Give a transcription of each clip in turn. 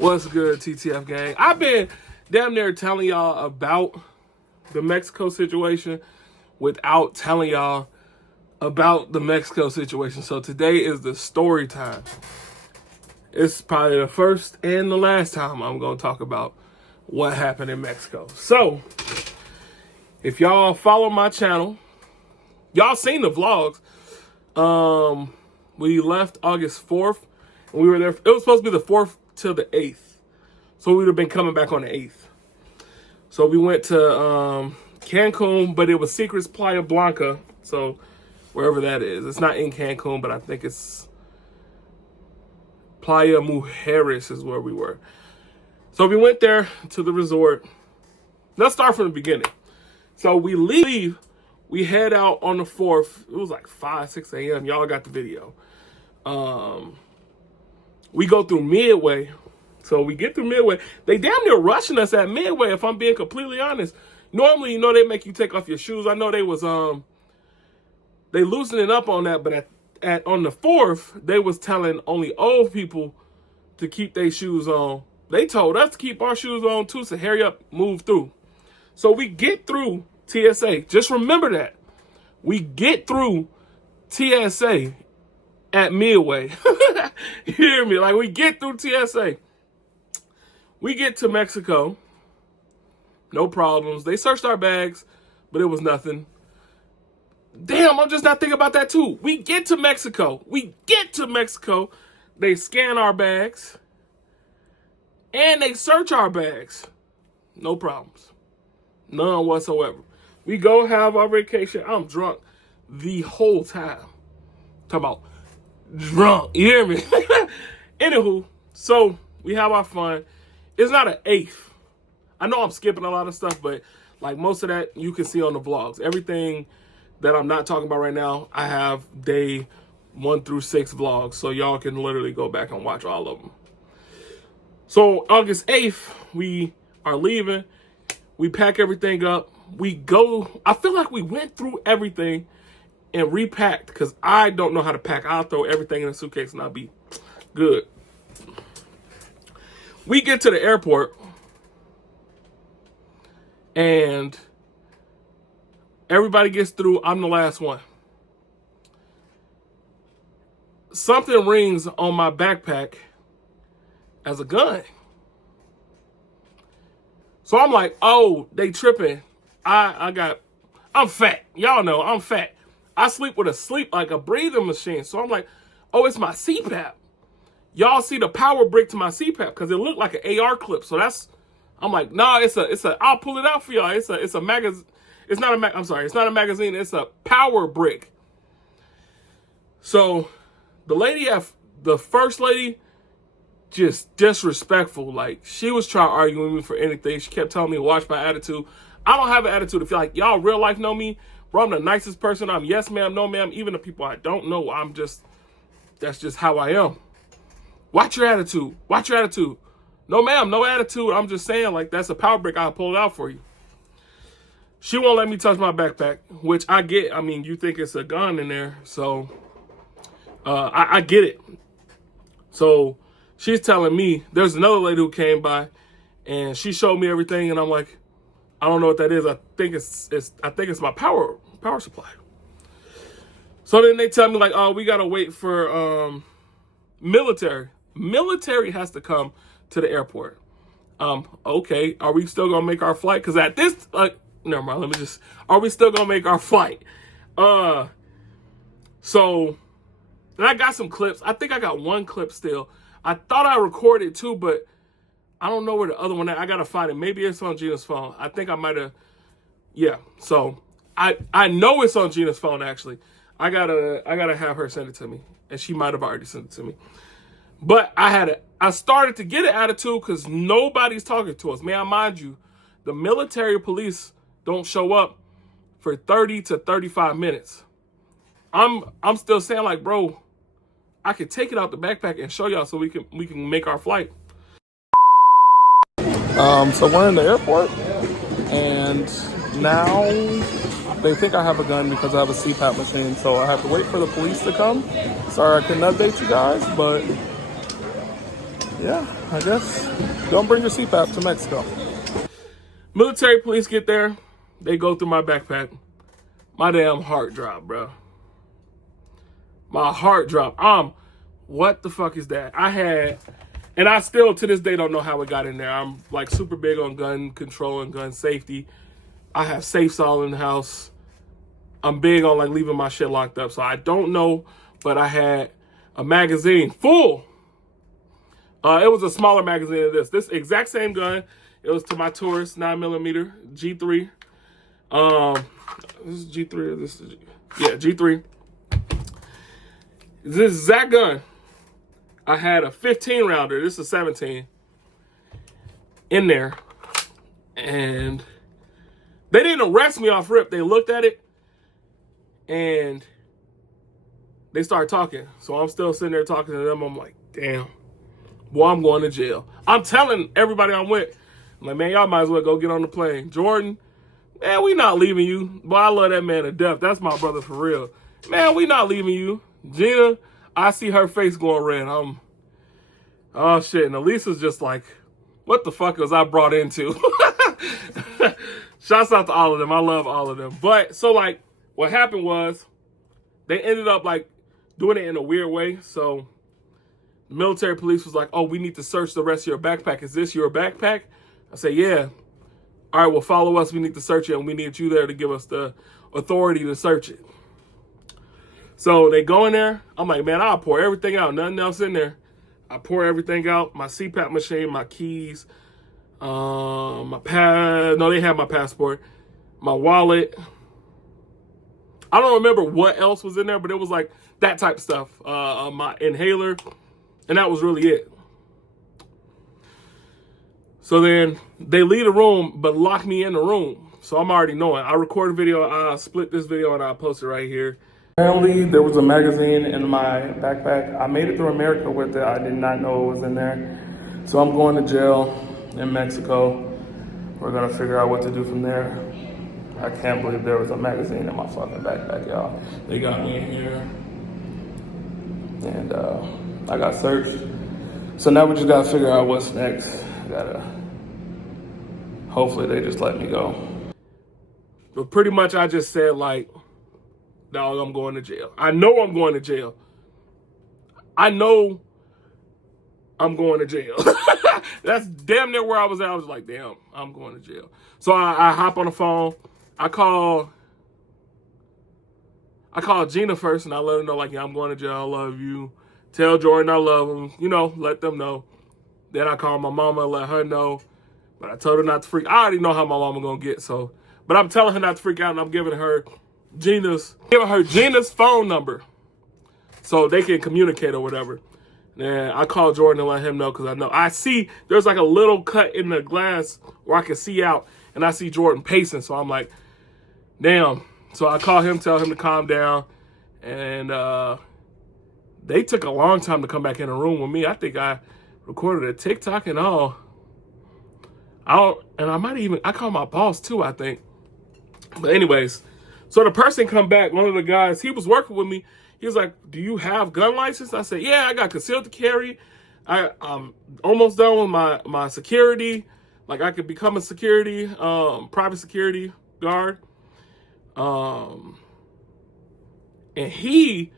What's good, TTF gang? I've been damn near telling y'all about the Mexico situation without telling y'all about the Mexico situation. So today is the story time. It's probably the first and the last time I'm going to talk about what happened in Mexico. So, if y'all follow my channel, y'all seen the vlogs. We left August 4th. And we were there. It was supposed to be the 4th till the 8th. So we would have been coming back on the 8th. So we went to Cancun, but it was Secrets Playa Blanca. So wherever that is. It's not in Cancun, but I think it's Playa Mujeres is where we were. So we went there to the resort. Let's start from the beginning. So we leave. We head out on the 4th. It was like 5, 6 a.m. Y'all got the video. We go through Midway. So we get through Midway. They damn near rushing us at Midway, if I'm being completely honest. Normally, you know, they make you take off your shoes. I know they was they loosening up on that, but on the 4th, they was telling only old people to keep their shoes on. They told us to keep our shoes on too, so hurry up, move through. So we get through TSA. Just remember that. We get through TSA at Midway. You hear me? Like, we get through TSA. We get to Mexico. No problems. They searched our bags, but it was nothing. Damn, I'm just not thinking about that too. We get to Mexico. They scan our bags. And they search our bags. No problems. None whatsoever. We go have our vacation. I'm drunk the whole time. Talking about drunk. You hear me? Anywho, so we have our fun. It's not an 8th. I know I'm skipping a lot of stuff, but like most of that you can see on the vlogs. Everything that I'm not talking about right now, I have day 1 through 6 vlogs. So y'all can literally go back and watch all of them. So August 8th, we are leaving. We pack everything up. We go. I feel like we went through everything and repacked because I don't know how to pack. I'll throw everything in a suitcase and I'll be good. We get to the airport and everybody gets through. I'm the last one. Something rings on my backpack as a gun. So I'm like, oh, they tripping. I'm fat. Y'all know I'm fat. I sleep with like a breathing machine. So I'm like, oh, it's my CPAP. Y'all see the power brick to my CPAP because it looked like an AR clip. So I'm like, nah, I'll pull it out for y'all. It's a magazine. It's not a magazine. It's a power brick. So the first lady, just disrespectful. Like, she was trying to argue with me for anything. She kept telling me to watch my attitude. I don't have an attitude. If y'all real life know me, bro, I'm the nicest person. I'm yes ma'am, no ma'am. Even the people I don't know, that's just how I am. Watch your attitude. No ma'am, no attitude. I'm just saying, like, that's a power brick. I'll pull it out for you. She won't let me touch my backpack, which I get. I mean, you think it's a gun in there. So, I get it. So, she's telling me, there's another lady who came by and she showed me everything. And I'm like, I don't know what that is. I think it's my power supply. So then they tell me, like, oh, we got to wait for military. Military has to come to the airport. Okay, are we still going to make our flight? Because at this, never mind, are we still going to make our flight? So, and I got some clips. I think I got one clip still. I thought I recorded two, but I don't know where the other one is. I got to find it. Maybe it's on Gina's phone. I think I might have, yeah. So, I know it's on Gina's phone, actually. I gotta have her send it to me. And she might have already sent it to me. But I started to get an attitude because nobody's talking to us. Man, mind you, the military police don't show up for 30 to 35 minutes. I'm still saying, like, bro, I could take it out the backpack and show y'all so we can make our flight. So we're in the airport and now they think I have a gun because I have a CPAP machine. So I have to wait for the police to come. Sorry I couldn't update you guys, but yeah. I guess don't bring your CPAP to Mexico. Military police get there. They go through my backpack. My damn heart dropped, bro. My heart dropped. What the fuck is that? And I still to this day don't know how it got in there. I'm like super big on gun control and gun safety. I have safes all in the house. I'm big on like leaving my shit locked up. So I don't know, but I had a magazine full. It was a smaller magazine than this. This exact same gun. It was to my Taurus 9mm G3. This is G3 or this is G3. This exact gun. I had a 15 rounder. This is 17 in there. And they didn't arrest me off rip. They looked at it and they started talking. So I'm still sitting there talking to them. I'm like, damn, boy, I'm going to jail. I'm telling everybody I'm with, I'm like, man, y'all might as well go get on the plane. Jordan, man, we not leaving you. Boy, I love that man to death. That's my brother for real. Man, we not leaving you. Gina, I see her face going red. Oh shit. And Elisa's just like, what the fuck was I brought into? Shouts out to all of them. I love all of them. But so like what happened was they ended up like doing it in a weird way. So the military police was like, oh, we need to search the rest of your backpack. Is this your backpack? I say, yeah. All right, well, follow us. We need to search it, and we need you there to give us the authority to search it. So they go in there. I'm like, man, I'll pour everything out. Nothing else in there. I pour everything out. My CPAP machine, my keys, my no, they had my passport, my wallet. I don't remember what else was in there, but it was like that type of stuff. My inhaler, and that was really it. So then they leave the room, but lock me in the room. So I'm already knowing. I recorded a video. I split this video, and I post it right here. Apparently, there was a magazine in my backpack. I made it through America with it. I did not know it was in there. So I'm going to jail in Mexico. We're going to figure out what to do from there. I can't believe there was a magazine in my fucking backpack, y'all. They got me in here. And I got searched. So now we just got to figure out what's next. Hopefully they just let me go. But pretty much I just said like, dog, I'm going to jail. I know I'm going to jail. I know I'm going to jail. That's damn near where I was at. I was like, damn, I'm going to jail. So I hop on the phone. I call Gina first and I let her know like, yeah, I'm going to jail. I love you. Tell Jordan I love him. You know, let them know. Then I call my mama and let her know. But I told her not to freak. I already know how my mama gonna get, so. But I'm telling her not to freak out, and I'm giving her Gina's phone number so they can communicate or whatever. And I call Jordan and let him know because I know. I see there's like a little cut in the glass where I can see out, and I see Jordan pacing. So I'm like, damn. So I call him, tell him to calm down. And they took a long time to come back in the room with me. I think I recorded a TikTok and all. I called my boss too, I think. But anyways, so the person come back, one of the guys, he was working with me. He was like, do you have gun license? I said, yeah, I got concealed to carry. I'm almost done with my security. Like I could become a security, private security guard. And he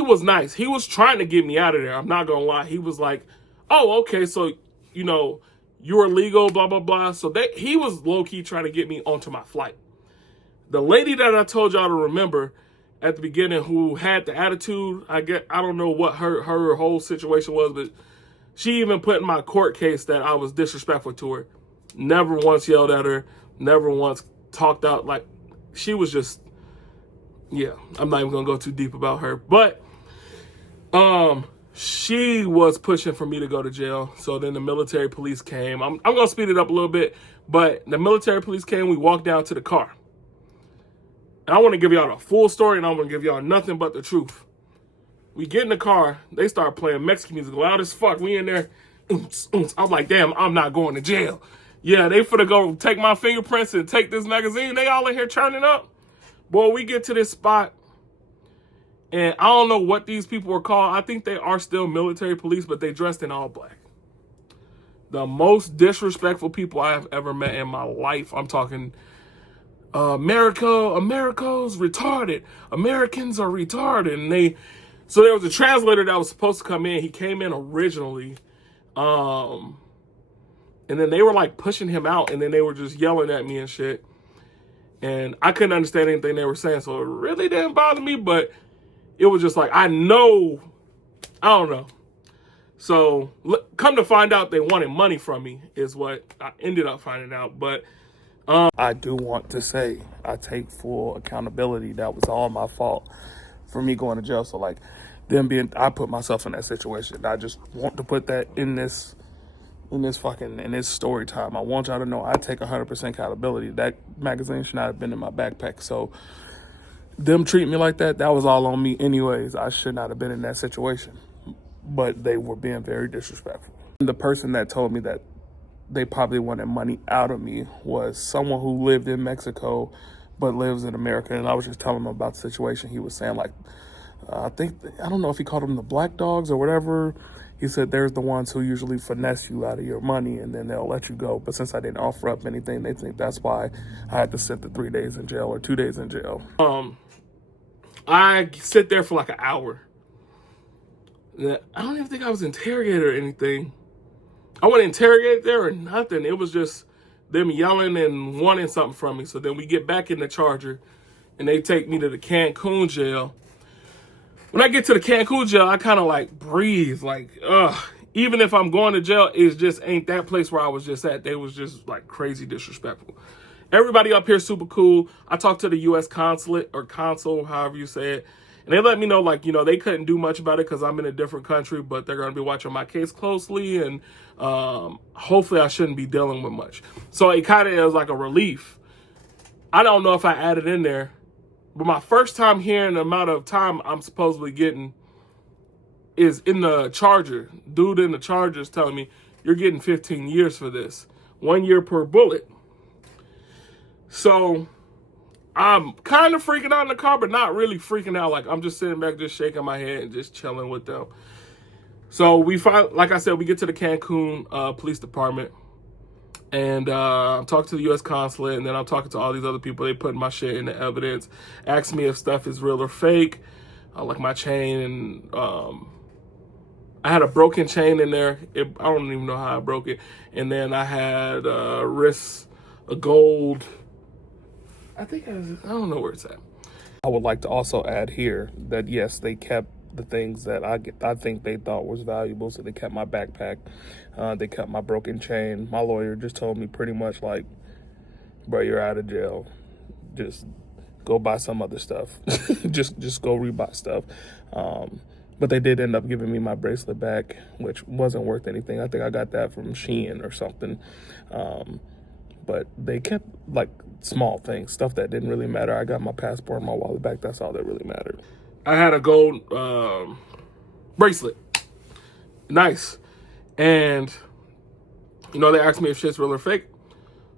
was nice. He was trying to get me out of there. I'm not gonna lie. He was like, oh, okay, so you know, you're illegal, blah, blah, blah. So he was low-key trying to get me onto my flight. The lady that I told y'all to remember at the beginning who had the attitude, I don't know what her whole situation was, but she even put in my court case that I was disrespectful to her. Never once yelled at her, never once talked out. Like, she was just, yeah, I'm not even gonna go too deep about her. But, she was pushing for me to go to jail. So then the military police came. I'm going to speed it up a little bit. But the military police came. We walked down to the car. And I want to give y'all a full story. And I'm going to give y'all nothing but the truth. We get in the car. They start playing Mexican music loud as fuck. We in there. I'm like, damn, I'm not going to jail. Yeah, they finna go take my fingerprints and take this magazine. They all in here turning up. Boy, we get to this spot. And I don't know what these people were called. I think they are still military police, but they dressed in all black. The most disrespectful people I have ever met in my life. I'm talking America's retarded. Americans are retarded. And so there was a translator that was supposed to come in. He came in originally. And then they were like pushing him out, and then they were just yelling at me and shit. And I couldn't understand anything they were saying, so it really didn't bother me, but it was just like, I don't know. So come to find out they wanted money from me is what I ended up finding out. But I do want to say I take full accountability. That was all my fault for me going to jail. So like I put myself in that situation. I just want to put that in this story time. I want y'all to know I take 100% accountability. That magazine should not have been in my backpack. So them treating me like that was all on me anyways. I should not have been in that situation. But they were being very disrespectful. The person that told me that they probably wanted money out of me was someone who lived in Mexico but lives in America. And I was just telling him about the situation. He was saying like, I don't know if he called them the black dogs or whatever. He said there's the ones who usually finesse you out of your money and then they'll let you go. But since I didn't offer up anything, they think that's why I had to sit the 3 days in jail or 2 days in jail. I sit there for like an hour. I don't even think I was interrogated or anything. I wasn't interrogated there or nothing. It was just them yelling and wanting something from me. So then we get back in the Charger and they take me to the Cancun jail. When I get to the Cancun jail, I kind of like breathe, like, ugh. Even if I'm going to jail, it just ain't that place where I was just at. They was just like crazy disrespectful. Everybody up here super cool. I talked to the U.S. consulate or consul, however you say it. And they let me know, like, they couldn't do much about it because I'm in a different country, but they're going to be watching my case closely. And hopefully I shouldn't be dealing with much. So it kind of is like a relief. I don't know if I added in there, but my first time hearing the amount of time I'm supposedly getting is in the Charger. Dude in the Charger is telling me, you're getting 15 years for this. 1 year per bullet. So I'm kind of freaking out in the car, but not really freaking out. Like, I'm just sitting back, just shaking my head and just chilling with them. So like I said, we get to the Cancun Police Department. And I'm talking to the U.S. consulate, and then I'm talking to all these other people. They putting my shit in the evidence, asking me if stuff is real or fake, like my chain. And I had a broken chain in there. I don't even know how I broke it. And then I had wrists, a gold. I don't know where it's at. I would like to also add here that, yes, they kept the things that I think they thought was valuable. So they kept my backpack. They kept my broken chain. My lawyer just told me pretty much like, bro, you're out of jail. Just go buy some other stuff. just go rebuy stuff. But they did end up giving me my bracelet back, which wasn't worth anything. I think I got that from Shein or something. But they kept like small things, stuff that didn't really matter. I got my passport and my wallet back. That's all that really mattered. I had a gold bracelet. Nice. And, they asked me if shit's real or fake.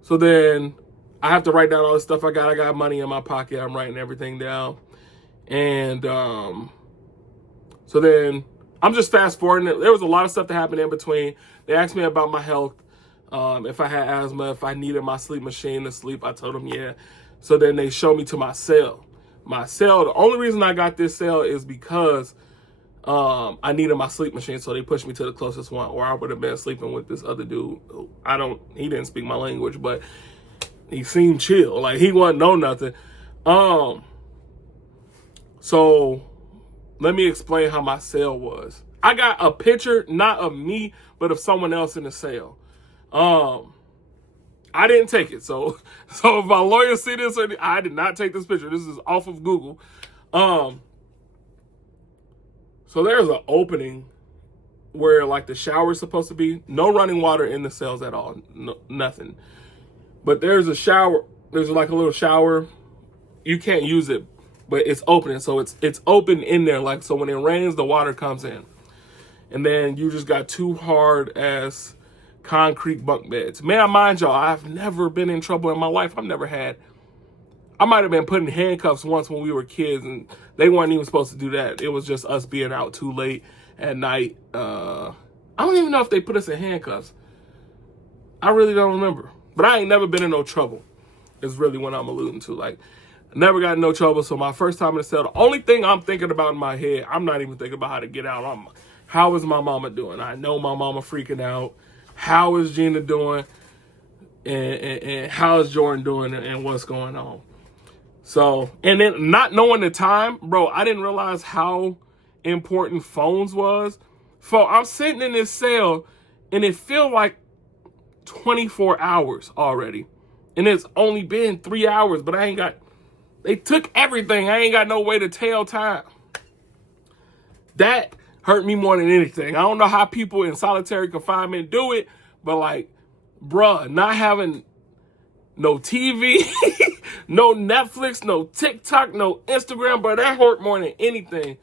So then I have to write down all the stuff I got. I got money in my pocket. I'm writing everything down. And so then I'm just fast forwarding. There was a lot of stuff that happened in between. They asked me about my health. If I had asthma, if I needed my sleep machine to sleep, I told them, yeah. So then they showed me to my cell. The only reason I got this cell is because I needed my sleep machine. So they pushed me to the closest one, or I would have been sleeping with this other dude. He didn't speak my language, but he seemed chill. Like, he wasn't know nothing. So let me explain how my cell was. I got a picture, not of me, but of someone else in the cell. I didn't take it. So if my lawyer see this, I did not take this picture. This is off of Google. So there's an opening where like the shower is supposed to be. No running water in the cells at all. No, nothing. But there's a shower. There's like a little shower. You can't use it, but it's opening. So it's open in there. Like, so when it rains, the water comes in. And then you just got two hard ass concrete bunk beds. Man, mind y'all, I've never been in trouble in my life. I've never had I might have been put in handcuffs once when we were kids, and they weren't even supposed to do that. It was just us being out too late at night. I don't even know if they put us in handcuffs. I really don't remember. But I ain't never been in no trouble, is really what I'm alluding to. Like, I never got in no trouble. So my first time in the cell, the only thing I'm thinking about in my head, I'm not even thinking about how to get out. How is my mama doing? I know my mama freaking out. How is Gina doing? And how is Jordan doing and what's going on? So, and then not knowing the time, bro, I didn't realize how important phones was. So I'm sitting in this cell and it feel like 24 hours already. And it's only been 3 hours, but they took everything. I ain't got no way to tell time. That hurt me more than anything. I don't know how people in solitary confinement do it, but like, bruh, not having no TV, no Netflix, no TikTok, no Instagram, but that hurt more than anything.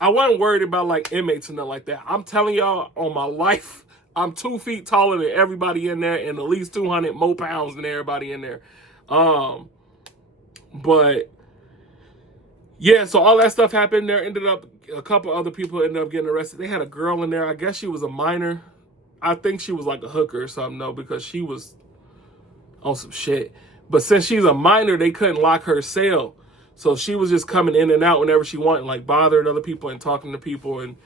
I wasn't worried about like inmates and nothing like that. I'm telling y'all on my life, I'm 2 feet taller than everybody in there and at least 200 more pounds than everybody in there. But yeah, so all that stuff happened there. Ended up, a couple other people ended up getting arrested. They had a girl in there. I guess she was a minor. I think she was like a hooker or something, though, because she was on some shit. But since she's a minor, they couldn't lock her cell. So she was just coming in and out whenever she wanted, like bothering other people and talking to people. And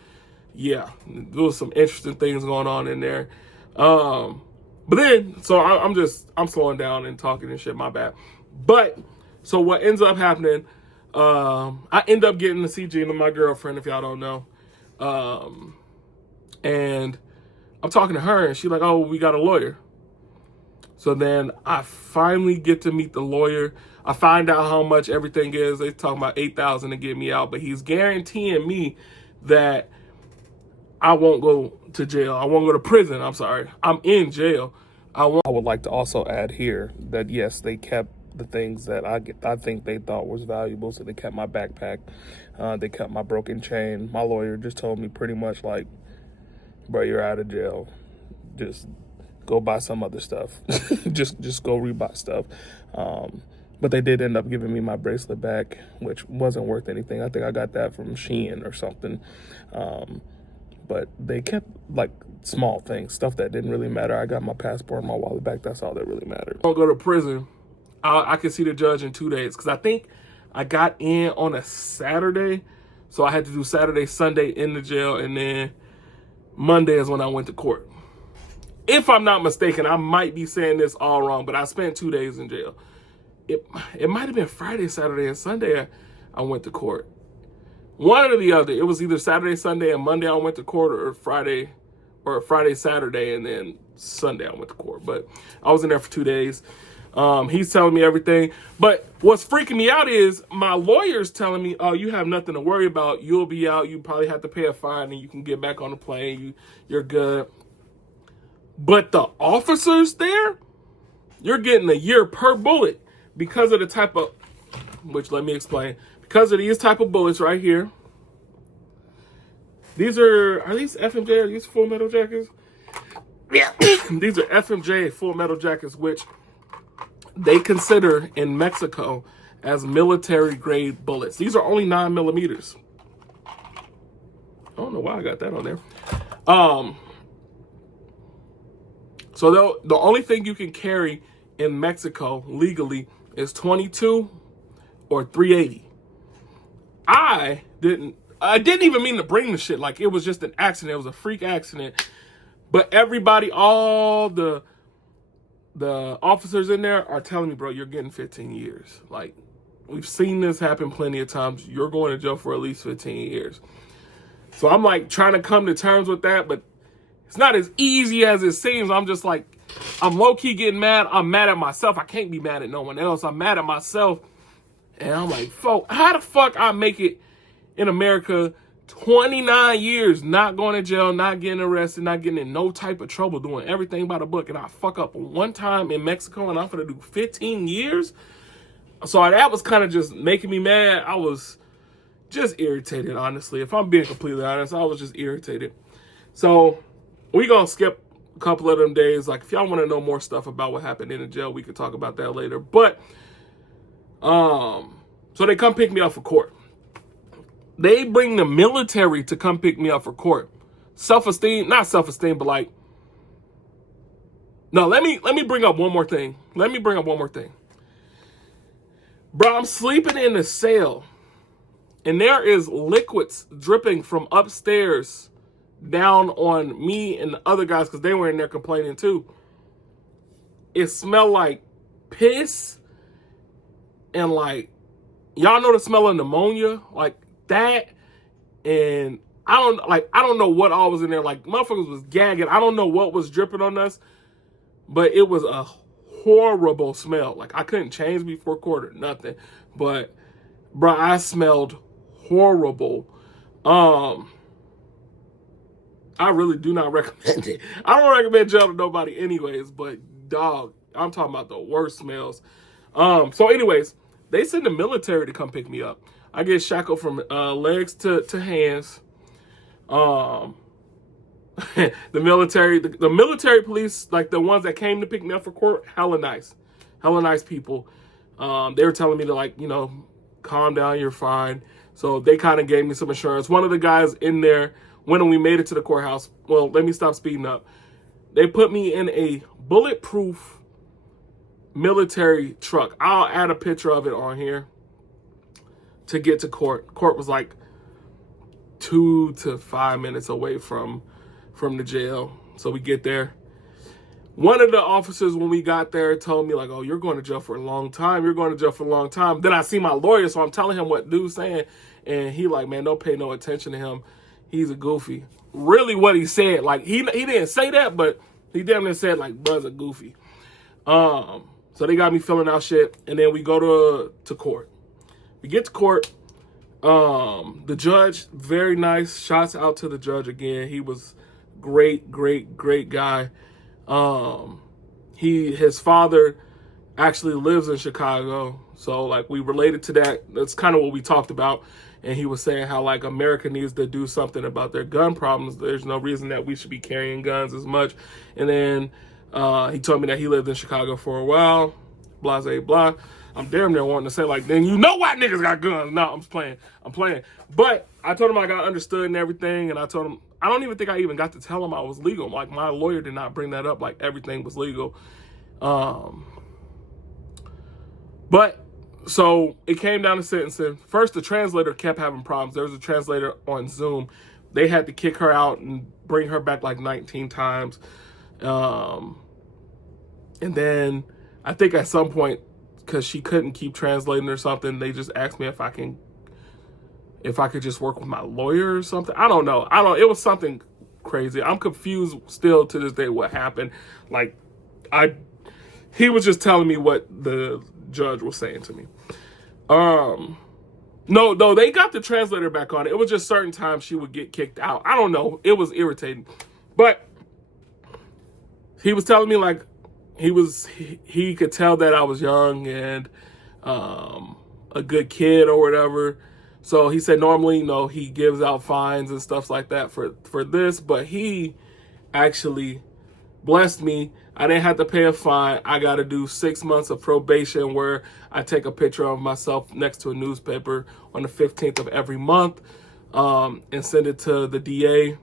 yeah, there was some interesting things going on in there. But then, so I'm slowing down and talking and shit, my bad. But, so what ends up happening, I end up getting to see Gina, my girlfriend, if y'all don't know. And I'm talking to her and she's like, oh, we got a lawyer. So then I finally get to meet the lawyer. I find out how much everything is. They're talking about $8,000 to get me out, but he's guaranteeing me that I won't go to jail. I won't go to prison. I'm sorry. I'm in jail. I would like to also add here that yes, they kept the things that I think they thought was valuable. So they kept my backpack. They kept my broken chain. My lawyer just told me pretty much like, bro, you're out of jail. Just go buy some other stuff. just go rebuy stuff. But they did end up giving me my bracelet back, which wasn't worth anything. I think I got that from Shein or something. But they kept like small things, stuff that didn't really matter. I got my passport and my wallet back. That's all that really mattered. I'll go to prison. I can see the judge in 2 days because I think I got in on a Saturday. So I had to do Saturday, Sunday in the jail, and then Monday is when I went to court. If I'm not mistaken, I might be saying this all wrong, but I spent 2 days in jail. It might have been Friday, Saturday, and Sunday I went to court. One or the other. It was either Saturday, Sunday, and Monday I went to court, or Friday, Saturday, and then Sunday I went to court. But I was in there for 2 days. He's telling me everything. But what's freaking me out is my lawyer's telling me, oh, you have nothing to worry about. You'll be out. You probably have to pay a fine and you can get back on the plane. You're good. But the officers there, you're getting a year per bullet because of the type of, which let me explain. Because of these type of bullets right here. These are these FMJ? Are these Full Metal Jackets? Yeah. These are FMJ Full Metal Jackets, which they consider in Mexico as military grade bullets. These are only 9mm. I don't know why I got that on there. So the only thing you can carry in Mexico legally is 22 or 380. I didn't even mean to bring the shit. Like, it was just an accident. It was a freak accident. But everybody, all the officers in there are telling me, bro, you're getting 15 years. Like, we've seen this happen plenty of times. You're going to jail for at least 15 years. So I'm like trying to come to terms with that, but it's not as easy as it seems. I'm just like, I'm low-key getting mad. I'm mad at myself. I can't be mad at no one else. I'm mad at myself. And I'm like, how the fuck I make it in America 29 years, not going to jail, not getting arrested, not getting in no type of trouble, doing everything by the book, and I fuck up one time in Mexico and I'm gonna do 15 years? So that was kind of just making me mad. I was just irritated, honestly. If I'm being completely honest, I was just irritated. So we gonna skip a couple of them days. Like, if y'all want to know more stuff about what happened in the jail, we could talk about that later. But So they come pick me up for court. They bring the military to come pick me up for court. Self-esteem, not self-esteem, but like, no, let me bring up one more thing. Bro, I'm sleeping in a cell, and there is liquids dripping from upstairs down on me and the other guys because they were in there complaining too. It smelled like piss and like, y'all know the smell of pneumonia, like that. And I don't know what all was in there. Like, motherfuckers was gagging. I don't know what was dripping on us, but it was a horrible smell. Like, I couldn't change before court or nothing. But, bro, I smelled horrible. I really do not recommend it. I don't recommend jail to nobody anyways, but dog, I'm talking about the worst smells. So anyways, they send the military to come pick me up. I get shackled from legs to hands. The military police, like the ones that came to pick me up for court, hella nice people. They were telling me to, like, you know, calm down, you're fine. So they kind of gave me some assurance. One of the guys in there, when we made it to the courthouse, well, let me stop speeding up. They put me in a bulletproof military truck. I'll add a picture of it on here to get to court. Court was like 2 to 5 minutes away from the jail. So we get there. One of the officers, when we got there, told me, like, oh, you're going to jail for a long time. Then I see my lawyer, so I'm telling him what dude's saying. And he like, man, don't pay no attention to him. He's a goofy. Really what he said. Like, he didn't say that, but he damn near said, like, bruh's a goofy. So they got me filling out shit. And then we go to court. We get to court. The judge, very nice. Shouts out to the judge again. He was great guy. His father actually lives in Chicago, so like we related to that. That's kind of what we talked about. And he was saying how, like, America needs to do something about their gun problems. There's no reason that we should be carrying guns as much. And then he told me that he lived in Chicago for a while. Blase blah. I'm damn near wanting to say, like, then you know why niggas got guns. No, I'm playing. But I told him I got understood and everything, and I told him, I don't even think I even got to tell him I was legal. Like, my lawyer did not bring that up, like everything was legal. But, so it came down to sentencing. First, the translator kept having problems. There was a translator on Zoom. They had to kick her out and bring her back like 19 times. And then I think at some point, because she couldn't keep translating or something, they just asked me if I could just work with my lawyer or something. I don't know. It was something crazy. I'm confused still to this day what happened. Like, he was just telling me what the judge was saying to me. No, they got the translator back on. It was just certain times she would get kicked out. I don't know. It was irritating. But he was telling me, like, he could tell that I was young and a good kid or whatever. So he said normally, you know, he gives out fines and stuff like that for this, but he actually blessed me. I didn't have to pay a fine. I got to do 6 months of probation where I take a picture of myself next to a newspaper on the 15th of every month and send it to the DA.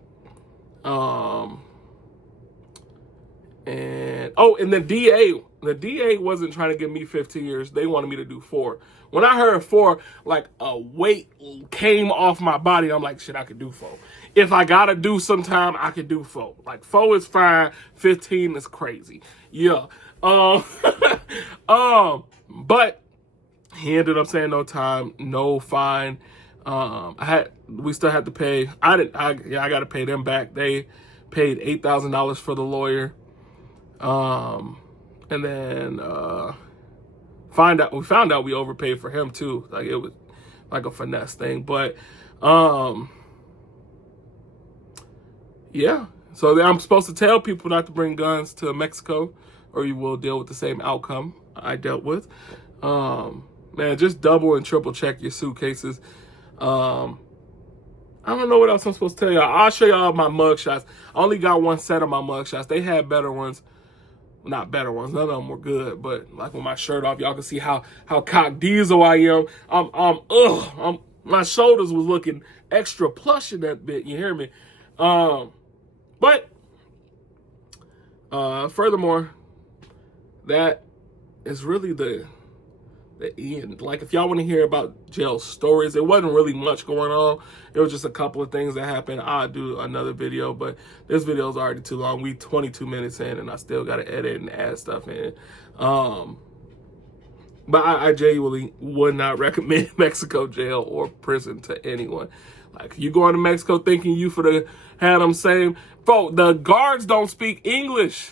And the DA wasn't trying to give me 15 years. They wanted me to do 4. When I heard 4, like, a weight came off my body. I'm like, shit, I could do 4. If I gotta do some time, I could do 4. Like, 4 is fine. 15 is crazy. Yeah. But he ended up saying no time, no fine. We still had to pay. I got to pay them back. They paid $8,000 for the lawyer. And then we found out we overpaid for him too. Like, it was like a finesse thing. But yeah. So I'm supposed to tell people not to bring guns to Mexico, or you will deal with the same outcome I dealt with. Man, just double and triple check your suitcases. I don't know what else I'm supposed to tell y'all. I'll show y'all my mug shots. I only got one set of my mug shots. They had better ones. Not better ones. None of them were good, but like with my shirt off, y'all can see how cock diesel I am. My shoulders was looking extra plush in that bit. You hear me? But furthermore, that is really the end. Like, if y'all want to hear about jail stories, there wasn't really much going on. It was just a couple of things that happened. I'll do another video, but this video is already too long. We 22 minutes in, and I still got to edit and add stuff in. But I genuinely would not recommend Mexico jail or prison to anyone. Like, you going to Mexico thinking you for the have them same, folks, the guards don't speak English.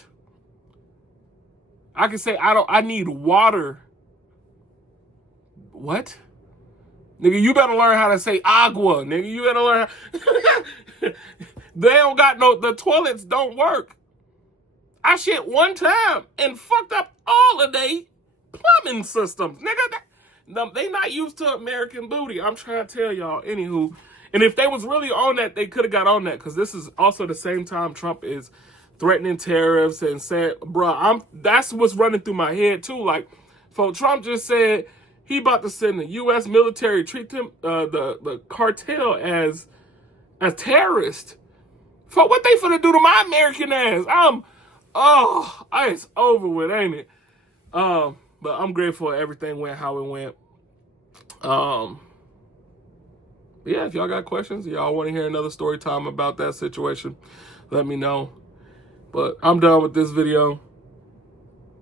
I can say I need water. What? Nigga, you better learn how to say agua. Nigga, you better learn They don't got the toilets don't work. I shit one time and fucked up all of they plumbing systems. Nigga, they not used to American booty. I'm trying to tell y'all. Anywho, and if they was really on that, they could have got on that, because this is also the same time Trump is threatening tariffs and saying, bruh, that's what's running through my head too. Like, folks, Trump just said he about to send the U.S. military treat them, the cartel as terrorists. For what they finna do to my American ass? It's over with, ain't it? But I'm grateful everything went how it went. Yeah, if y'all got questions, y'all want to hear another story time about that situation, let me know. But I'm done with this video.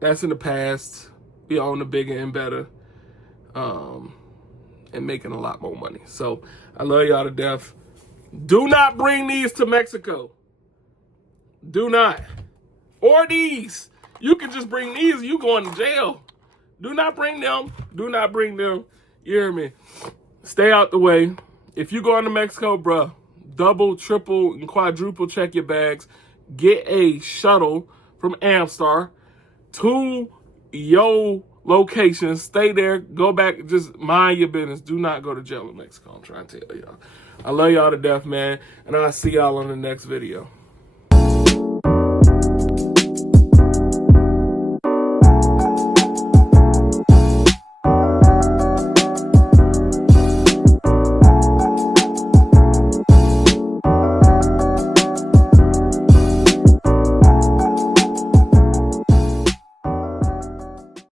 That's in the past. We own the bigger and better. And making a lot more money. So I love y'all to death. Do not bring these to Mexico. Do not. Or these. You can just bring these. You going to jail. Do not bring them. Do not bring them. You hear me? Stay out the way. If you going to Mexico, bruh, double, triple, and quadruple check your bags. Get a shuttle from Amstar to your location. Stay there. Go back. Just mind your business. Do not go to jail in Mexico. I'm trying to tell y'all. I love y'all to death, man. And I'll see y'all on the next video.